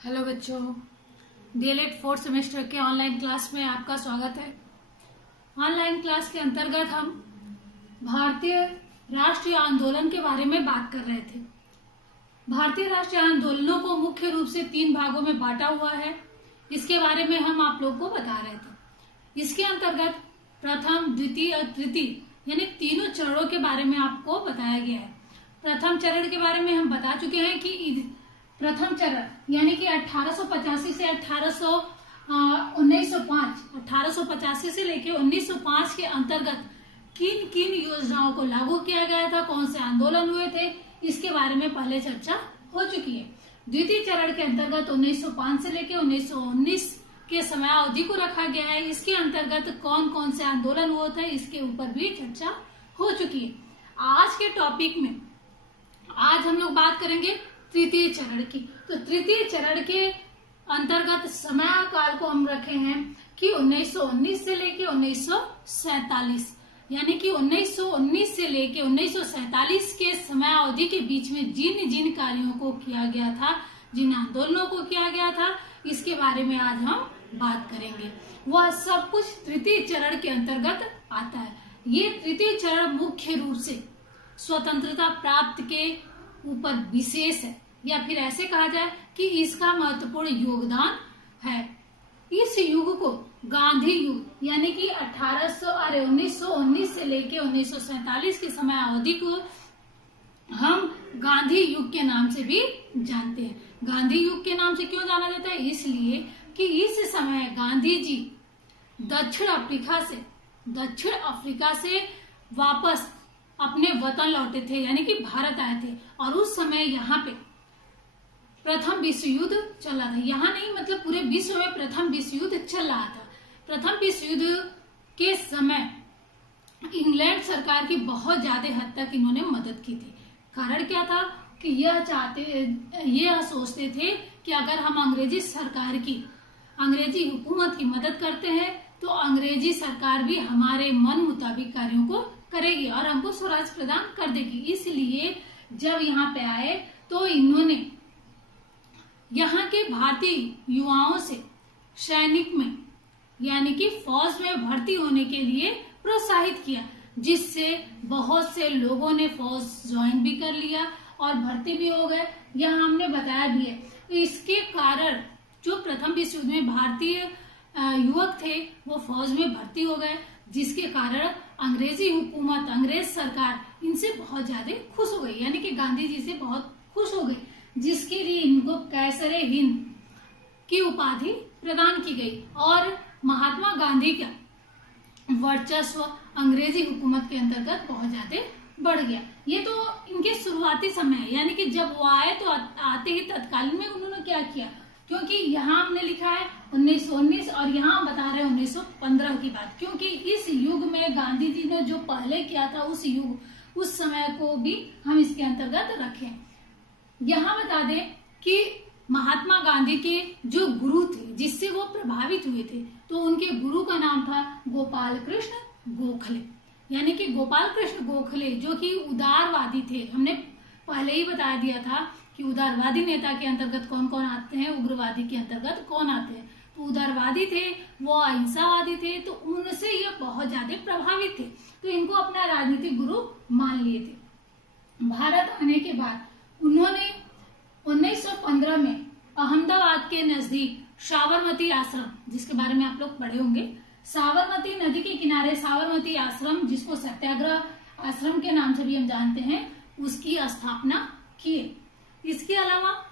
Hello बच्चों, DElEd fourth semester के online class में आपका स्वागत है। ऑनलाइन क्लास के अंतर्गत हम भारतीय राष्ट्रीय आंदोलन के बारे में बात कर रहे थे। भारतीय राष्ट्रीय आंदोलनों को मुख्य रूप से 3 भागों में बांटा हुआ है। इसके बारे में हम आप लोग को बता रहे थे। इसके अंतर्गत प्रथम, द्वितीय और तृतीय यानी तीनों चरणों के बारे में आपको बताया गया है। प्रथम चरण के बारे में हम बता चुके हैं कि प्रथम चरण यानी कि 1885 से 1885 से लेकर 1905 के अंतर्गत किन किन योजनाओं को लागू किया गया था, कौन से आंदोलन हुए थे, इसके बारे में पहले चर्चा हो चुकी है। द्वितीय चरण के अंतर्गत 1905 से लेकर 1919 के समय अवधि को रखा गया है। इसके अंतर्गत कौन कौन से आंदोलन हुए थे, इसके ऊपर भी चर्चा हो चुकी है। आज के टॉपिक में आज हम लोग बात करेंगे तृतीय चरण की। तो तृतीय चरण के अंतर्गत समय काल को हम रखे हैं कि 1919 से लेके 1947 यानी कि 1919 से लेके 1947 के समय अवधि के बीच में जिन जिन कार्यों को किया गया था, जिन आंदोलनों को किया गया था, इसके बारे में आज हम बात करेंगे। वह सब कुछ तृतीय चरण के अंतर्गत आता है। ये तृतीय चरण मुख्य रूप से स्वतंत्रता प्राप्त के ऊपर विशेष है, या फिर ऐसे कहा जाए कि इसका महत्वपूर्ण योगदान है। इस युग को गांधी युग यानी कि 1919 से लेके 1947 के समय अवधि को हम गांधी युग के नाम से भी जानते हैं। गांधी युग के नाम से क्यों जाना जाता है? इसलिए कि इस समय गांधी जी दक्षिण अफ्रीका से वापस अपने वतन लौटे थे, यानी कि भारत आए थे। और उस समय यहाँ पे प्रथम विश्व युद्ध चला था। यहाँ नहीं, मतलब पूरे विश्व में प्रथम विश्व युद्ध चल रहा था। प्रथम विश्व युद्ध के समय इंग्लैंड सरकार की बहुत ज्यादा हद तक इन्होंने मदद की थी। कारण क्या था कि यह सोचते थे कि अगर हम अंग्रेजी हुकूमत की मदद करते हैं तो अंग्रेजी सरकार भी हमारे मन मुताबिक कार्यों को करेगी और हमको स्वराज प्रदान कर देगी। इसलिए जब यहाँ पे आए तो इन्होंने यहाँ के भारतीय युवाओं से सैनिक में यानी कि फौज में भर्ती होने के लिए प्रोत्साहित किया, जिससे बहुत से लोगों ने फौज ज्वाइन भी कर लिया और भर्ती भी हो गए। यहाँ हमने बताया भी है। तो इसके कारण जो प्रथम विश्व युद्ध में भारतीय युवक थे वो फौज में भर्ती हो गए, जिसके कारण अंग्रेजी हुकूमत, अंग्रेज सरकार इनसे बहुत ज्यादा खुश हो गई, यानी कि गांधी जी से बहुत खुश हो गई, जिसके लिए इनको कैसरे हिंद की उपाधि प्रदान की गई और महात्मा गांधी का वर्चस्व अंग्रेजी हुकूमत के अंतर्गत बहुत ज्यादा बढ़ गया। ये तो इनके शुरुआती समय, यानी कि जब वो आए तो आते ही तत्कालीन में उन्होंने क्या किया, क्योंकि यहाँ हमने लिखा है 1919 और यहाँ बता रहे हैं 1915 की बात, क्योंकि इस युग में गांधी जी ने जो पहले किया था उस समय को भी हम इसके अंतर्गत रखें। यहाँ बता दें कि महात्मा गांधी के जो गुरु थे जिससे वो प्रभावित हुए थे, तो उनके गुरु का नाम था गोपाल कृष्ण गोखले, यानी कि गोपाल कृष्ण गोखले जो कि उदारवादी थे। हमने पहले ही बता दिया था कि उदारवादी नेता के अंतर्गत कौन कौन आते हैं, उग्रवादी के अंतर्गत कौन आते हैं। तो उदारवादी थे, वो अहिंसावादी थे, तो उनसे ये बहुत ज्यादा प्रभावित थे, तो इनको अपना राजनीतिक गुरु मान लिए थे। भारत आने के बाद उन्होंने 1915 में अहमदाबाद के नजदीक साबरमती आश्रम, जिसके बारे में आप लोग पढ़े होंगे, साबरमती नदी के किनारे साबरमती आश्रम, जिसको सत्याग्रह आश्रम के नाम से भी हम जानते हैं, उसकी स्थापना किए। इसके अलावा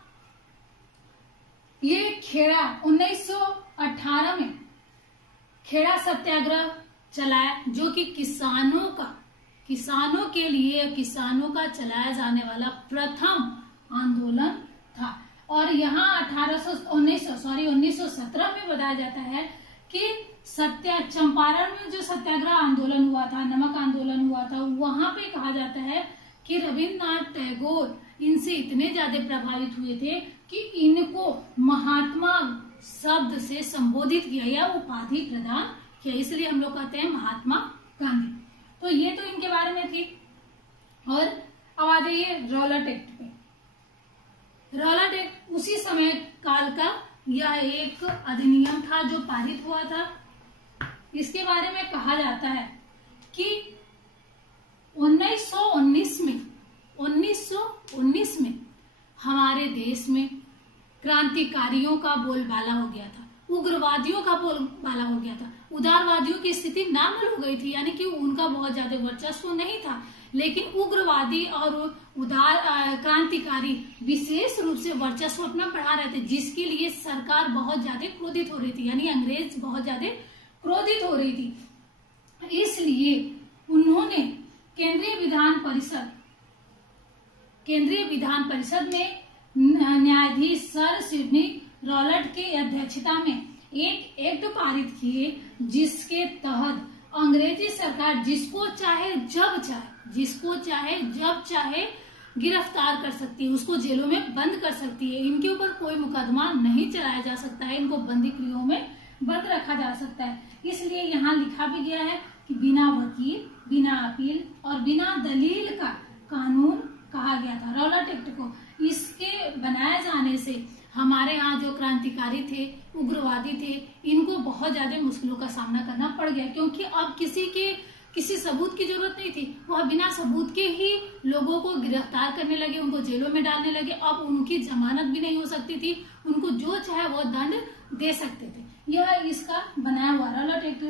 ये खेड़ा 1918 में खेड़ा सत्याग्रह चलाया, जो कि किसानों के लिए किसानों का चलाया जाने वाला प्रथम आंदोलन था। और यहाँ 1917 में बताया जाता है कि चंपारण में जो सत्याग्रह आंदोलन हुआ था, नमक आंदोलन हुआ था, वहां पे कहा जाता है कि रविन्द्रनाथ टैगोर इनसे इतने ज्यादा प्रभावित हुए थे कि इनको महात्मा शब्द से संबोधित किया या उपाधि प्रदान किया, इसलिए हम लोग कहते हैं महात्मा गांधी। तो ये तो इनके बारे में थी। और अब आ जाइए रौलट एक्ट पे। रौलट एक्ट उसी समय काल का यह एक अधिनियम था जो पारित हुआ था। इसके बारे में कहा जाता है कि 1919 में हमारे देश में क्रांतिकारियों का बोलबाला हो गया था, उग्रवादियों का बोलबाला हो गया था, उदारवादियों की स्थिति नॉर्मल हो गई थी, यानी कि उनका बहुत ज्यादा वर्चस्व नहीं था, लेकिन उग्रवादी और उदार क्रांतिकारी विशेष रूप से वर्चस्व अपना बढ़ा रहे थे, जिसके लिए सरकार बहुत ज्यादा क्रोधित हो रही थी, यानी अंग्रेज बहुत ज्यादा क्रोधित हो रही थी। इसलिए उन्होंने केंद्रीय विधान परिषद में न्यायाधीश सर सिडनी रॉलट की अध्यक्षता में एक एक्ट पारित किए, जिसके तहत अंग्रेजी सरकार जिसको चाहे जब चाहे गिरफ्तार कर सकती है, उसको जेलों में बंद कर सकती है। इनके ऊपर कोई मुकदमा नहीं चलाया जा सकता है, इनको बंदी गृहों में बंद रखा जा सकता है। इसलिए यहाँ लिखा भी गया है कि बिना वकील, बिना अपील और बिना दलील का कानून कहा गया था रॉलट एक्ट को। इसके बनाए जाने से हमारे यहाँ जो क्रांतिकारी थे, उग्रवादी थे, इनको बहुत ज्यादा मुश्किलों का सामना करना पड़ गया, क्योंकि अब किसी सबूत की जरूरत नहीं थी। वह बिना सबूत के ही लोगों को गिरफ्तार करने लगे, उनको जेलों में डालने लगे। अब उनकी जमानत भी नहीं हो सकती थी, उनको जो चाहे वो दंड दे सकते थे। यह इसका बनाया हुआ रॉलट एक्ट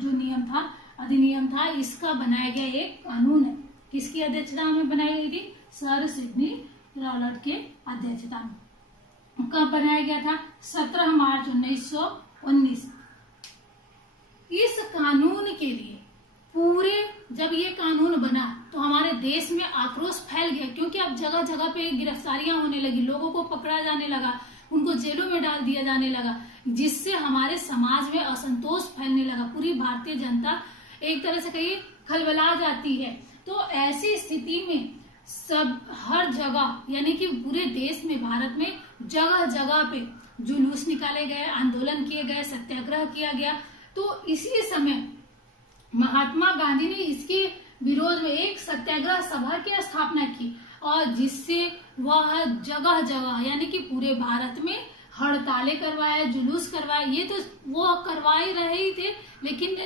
जो नियम था, अधिनियम था, इसका बनाया गया एक कानून है। किसकी अध्यक्षता में बनाई गई थी? सर सिडनी रॉलट के अध्यक्षता में। कब बनाया गया था? 17 मार्च 1919। इस कानून के लिए जब ये कानून बना तो हमारे देश में आक्रोश फैल गया, क्योंकि अब जगह जगह पे गिरफ्तारियां होने लगी, लोगों को पकड़ा जाने लगा, उनको जेलों में डाल दिया जाने लगा, जिससे हमारे समाज में असंतोष फैलने लगा। पूरी भारतीय जनता एक तरह से कहिए खलबला जाती है। तो ऐसी स्थिति में सब हर जगह, यानी कि पूरे देश में, भारत में जगह जगह पे जुलूस निकाले गए, आंदोलन किए गए, सत्याग्रह किया गया। तो इसी समय महात्मा गांधी ने इसके विरोध में एक सत्याग्रह सभा की स्थापना की, और जिससे वह जगह जगह, यानी कि पूरे भारत में हड़तालें करवाए, जुलूस करवाए। ये तो वो करवा ही रहे थे, लेकिन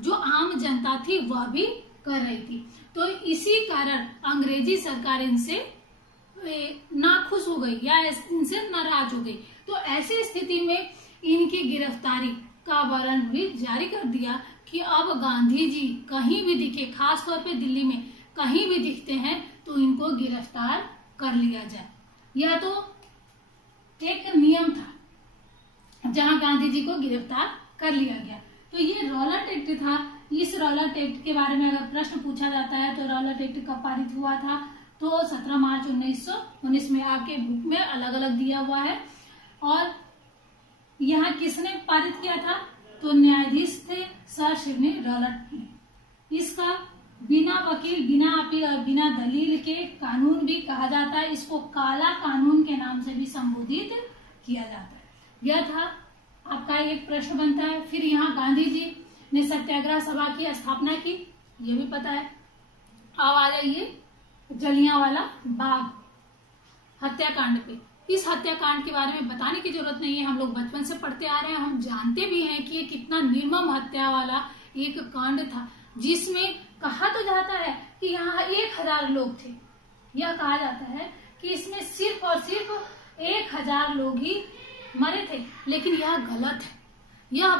जो आम जनता थी वह भी कर रही थी। तो इसी कारण अंग्रेजी सरकार इनसे नाखुश हो गई या इनसे नाराज हो गई। तो ऐसी स्थिति में इनकी गिरफ्तारी का वारंट भी जारी कर दिया कि अब गांधी जी कहीं भी दिखे, खासतौर पे दिल्ली में कहीं भी दिखते हैं तो इनको गिरफ्तार कर लिया जाए। यह तो एक नियम था जहां गांधी जी को गिरफ्तार कर लिया गया। तो ये रॉलट एक्ट था। इस रॉलट एक्ट के बारे में अगर प्रश्न पूछा जाता है तो रॉलट एक्ट कब पारित हुआ था? तो 17 मार्च 1919 में। आपके बुक में अलग अलग दिया हुआ है। और यहाँ किसने पारित किया था? तो न्यायाधीश थे सर सिडनी रॉलट ने। इसका बिना वकील, बिना अपील और बिना दलील के कानून भी कहा जाता है। इसको काला कानून के नाम से भी संबोधित किया जाता है। यह था आपका एक प्रश्न बनता है। फिर यहाँ गांधी जी ने सत्याग्रह सभा की स्थापना की, ये भी पता है। अब आ जाइए जलियांवाला बाग हत्याकांड पे। इस हत्याकांड के बारे में बताने की जरूरत नहीं है, हम लोग बचपन से पढ़ते आ रहे हैं, हम जानते भी हैं कि ये कितना निर्मम हत्या वाला एक कांड था, जिसमें कहा तो जाता है कि यहाँ 1000 लोग थे। यह कहा जाता है कि इसमें सिर्फ और सिर्फ 1000 लोग ही मरे थे, लेकिन यह गलत है। यह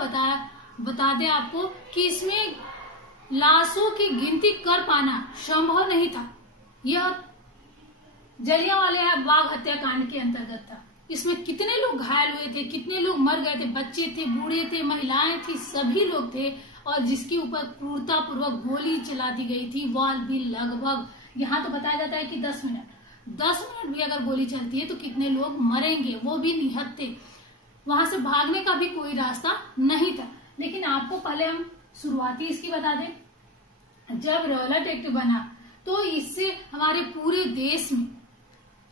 बता दें आपको कि इसमें लाशों की गिनती कर पाना संभव नहीं था। यह जलियांवाला बाग हत्याकांड के अंतर्गत था। इसमें कितने लोग घायल हुए थे, कितने लोग मर गए थे, बच्चे थे, बूढ़े थे, महिलाएं थी, सभी लोग थे। और जिसके ऊपर क्रूरता पूर्वक गोली चला दी गई थी, वह भी लगभग, यहाँ तो बताया जाता है कि 10 मिनट भी अगर गोली चलती है तो कितने लोग मरेंगे, वो भी निहत थे। वहां से भागने का भी कोई रास्ता नहीं था। लेकिन आपको पहले हम शुरुआती इसकी बता दें। जब रॉलट एक्ट बना तो इससे हमारे पूरे देश में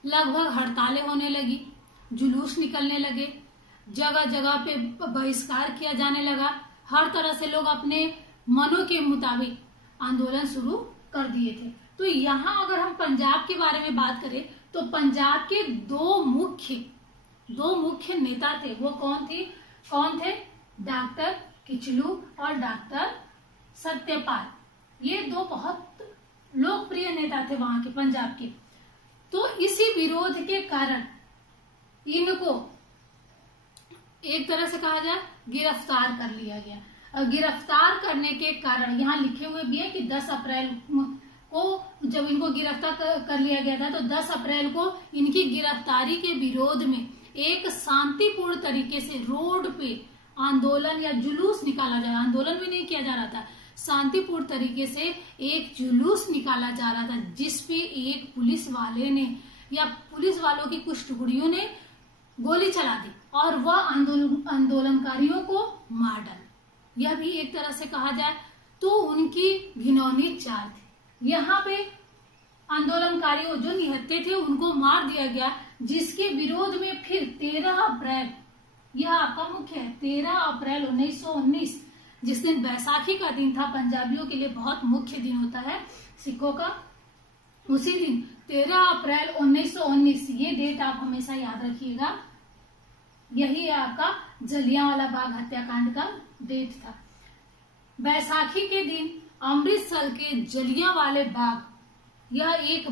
लगभग हड़तालें होने लगी, जुलूस निकलने लगे, जगह जगह पे बहिष्कार किया जाने लगा। हर तरह से लोग अपने मनों के मुताबिक आंदोलन शुरू कर दिए थे। तो यहाँ अगर हम पंजाब के बारे में बात करें तो पंजाब के 2 मुख्य दो मुख्य नेता थे, वो कौन थे? डॉक्टर किचलू और डॉक्टर सत्यपाल। ये दो बहुत लोकप्रिय नेता थे वहां के, पंजाब के। तो इसी विरोध के कारण इनको एक तरह से कहा जाए गिरफ्तार कर लिया गया। और गिरफ्तार करने के कारण यहाँ लिखे हुए भी है कि 10 अप्रैल को जब इनको गिरफ्तार कर लिया गया था, तो 10 अप्रैल को इनकी गिरफ्तारी के विरोध में एक शांतिपूर्ण तरीके से रोड पे आंदोलन या जुलूस निकाला जा रहा, आंदोलन भी नहीं किया जा रहा था, शांतिपूर्ण तरीके से एक जुलूस निकाला जा रहा था, जिसपे एक पुलिस वाले ने या पुलिस वालों की कुछ टुकड़ियों ने गोली चला दी और वह आंदोलनकारियों को मार डाला। यह भी एक तरह से कहा जाए तो उनकी घिनौनी चाल थी। यहाँ पे आंदोलनकारियों जो निहत्थे थे उनको मार दिया गया, जिसके विरोध में फिर 13 अप्रैल, यह आपका मुख्य है, 13 अप्रैल 1919, जिस दिन बैसाखी का दिन था, पंजाबियों के लिए बहुत मुख्य दिन होता है सिखों का, उसी दिन 13 अप्रैल 1919, ये डेट आप हमेशा याद रखिएगा, यही आपका जलियांवाला बाग हत्याकांड का डेट था। बैसाखी के दिन अमृतसर के जलियांवाले बाग, यह एक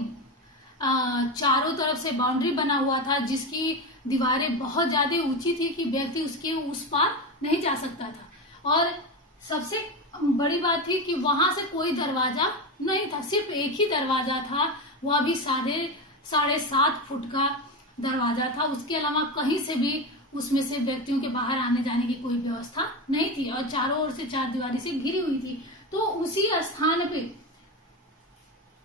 चारों तरफ से बाउंड्री बना हुआ था, जिसकी दीवारें बहुत ज्यादा ऊंची थी कि व्यक्ति उसके उस पार नहीं जा सकता था। और सबसे बड़ी बात थी कि वहां से कोई दरवाजा नहीं था, सिर्फ एक ही दरवाजा था, वह भी 7.5 फुट का दरवाजा था। उसके अलावा कहीं से भी उसमें से व्यक्तियों के बाहर आने जाने की कोई व्यवस्था नहीं थी और चारों ओर से चारदीवारी से घिरी हुई थी। तो उसी स्थान पे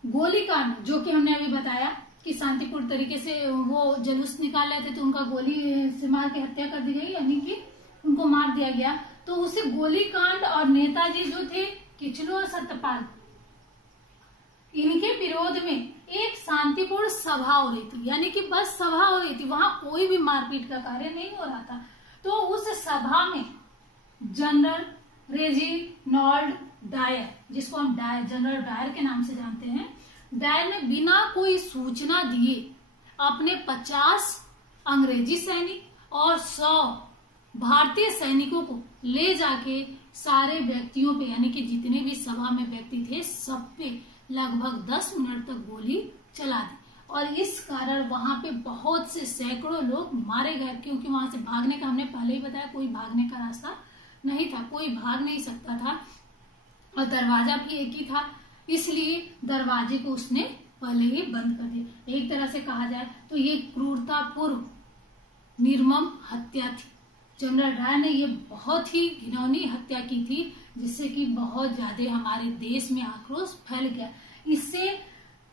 गोलीकांड, जो कि हमने अभी बताया कि शांतिपूर्ण तरीके से वो जुलूस निकाल रहे थे, तो उनका गोली से मार के हत्या कर दी गई, यानी कि उनको मार दिया गया। तो उसे गोलीकांड और नेताजी जो थे किचलू और सत्यपाल, इनके विरोध में एक शांतिपूर्ण सभा हो रही थी, यानी कि बस सभा हो रही थी, वहां कोई भी मारपीट का कार्य नहीं हो रहा था। तो उस सभा में जनरल रेजिनाल्ड डायर, जिसको हम जनरल डायर के नाम से जानते हैं, डायर ने बिना कोई सूचना दिए अपने 50 अंग्रेजी सैनिक और 100 भारतीय सैनिकों को ले जाके सारे व्यक्तियों पे, यानी कि जितने भी सभा में व्यक्ति थे, सब पे लगभग 10 मिनट तक गोली चला दी। और इस कारण वहां पे बहुत से सैकड़ों लोग मारे गए, क्योंकि वहां से भागने का, हमने पहले ही बताया, कोई भागने का रास्ता नहीं था, कोई भाग नहीं सकता था और दरवाजा भी एक ही था, इसलिए दरवाजे को उसने पहले ही बंद कर दिया। एक तरह से कहा जाए तो ये क्रूरतापूर्ण निर्मम हत्या थी। जनरल डायर ने ये बहुत ही घिनौनी हत्या की थी, जिससे कि बहुत ज्यादा हमारे देश में आक्रोश फैल गया। इससे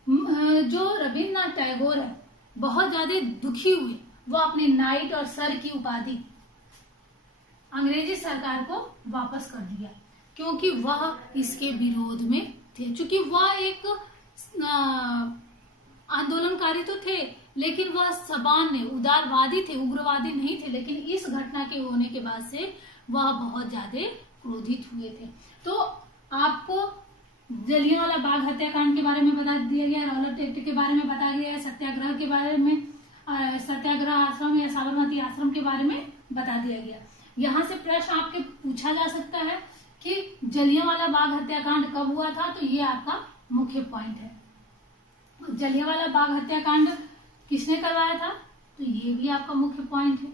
जो रविन्द्रनाथ टैगोर है बहुत ज्यादा दुखी हुए, वो अपनी नाइट और सर की उपाधि अंग्रेजी सरकार को वापस कर दिया, क्योंकि वह इसके विरोध में थे। चूंकि वह एक आंदोलनकारी तो थे, लेकिन वह सामान्य उदारवादी थे, उग्रवादी नहीं थे। लेकिन इस घटना के होने के बाद से वह बहुत ज्यादा क्रोधित हुए थे। तो आपको जलियांवाला बाग हत्याकांड के बारे में बता दिया गया, रॉलेट एक्ट के बारे में बताया गया, सत्याग्रह के बारे में, सत्याग्रह आश्रम या साबरमती आश्रम के बारे में बता दिया गया। यहाँ से प्रश्न आपके पूछा जा सकता है कि जलियांवाला बाग हत्याकांड कब हुआ था, तो ये आपका मुख्य पॉइंट है। जलियांवाला बाग हत्याकांड किसने करवाया था, तो ये भी आपका मुख्य पॉइंट है।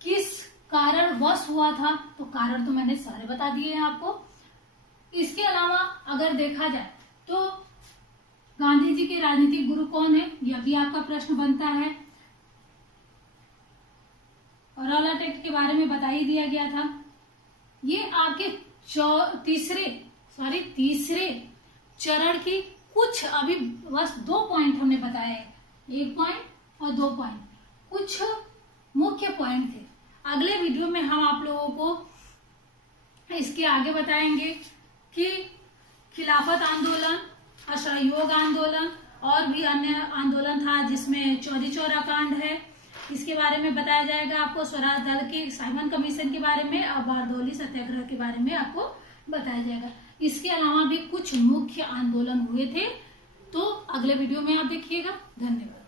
किस कारण वश हुआ था, तो कारण तो मैंने सारे बता दिए हैं आपको। इसके अलावा अगर देखा जाए तो गांधी जी के राजनीतिक गुरु कौन है, यह भी आपका प्रश्न बनता है। और रॉलेट एक्ट के बारे में बता ही दिया गया था। ये आपके तीसरे चरण की कुछ अभी बस 2 पॉइंट हमने बताए हैं, 1 पॉइंट और 2 पॉइंट, कुछ मुख्य पॉइंट थे। अगले वीडियो में हम आप लोगों को इसके आगे बताएंगे कि खिलाफत आंदोलन, असहयोग आंदोलन और भी अन्य आंदोलन था, जिसमें चौरी चौरा कांड है, इसके बारे में बताया जाएगा आपको। स्वराज दल के साइमन कमीशन के बारे में और बारदौली सत्याग्रह के बारे में आपको बताया जाएगा। इसके अलावा भी कुछ मुख्य आंदोलन हुए थे, तो अगले वीडियो में आप देखिएगा। धन्यवाद।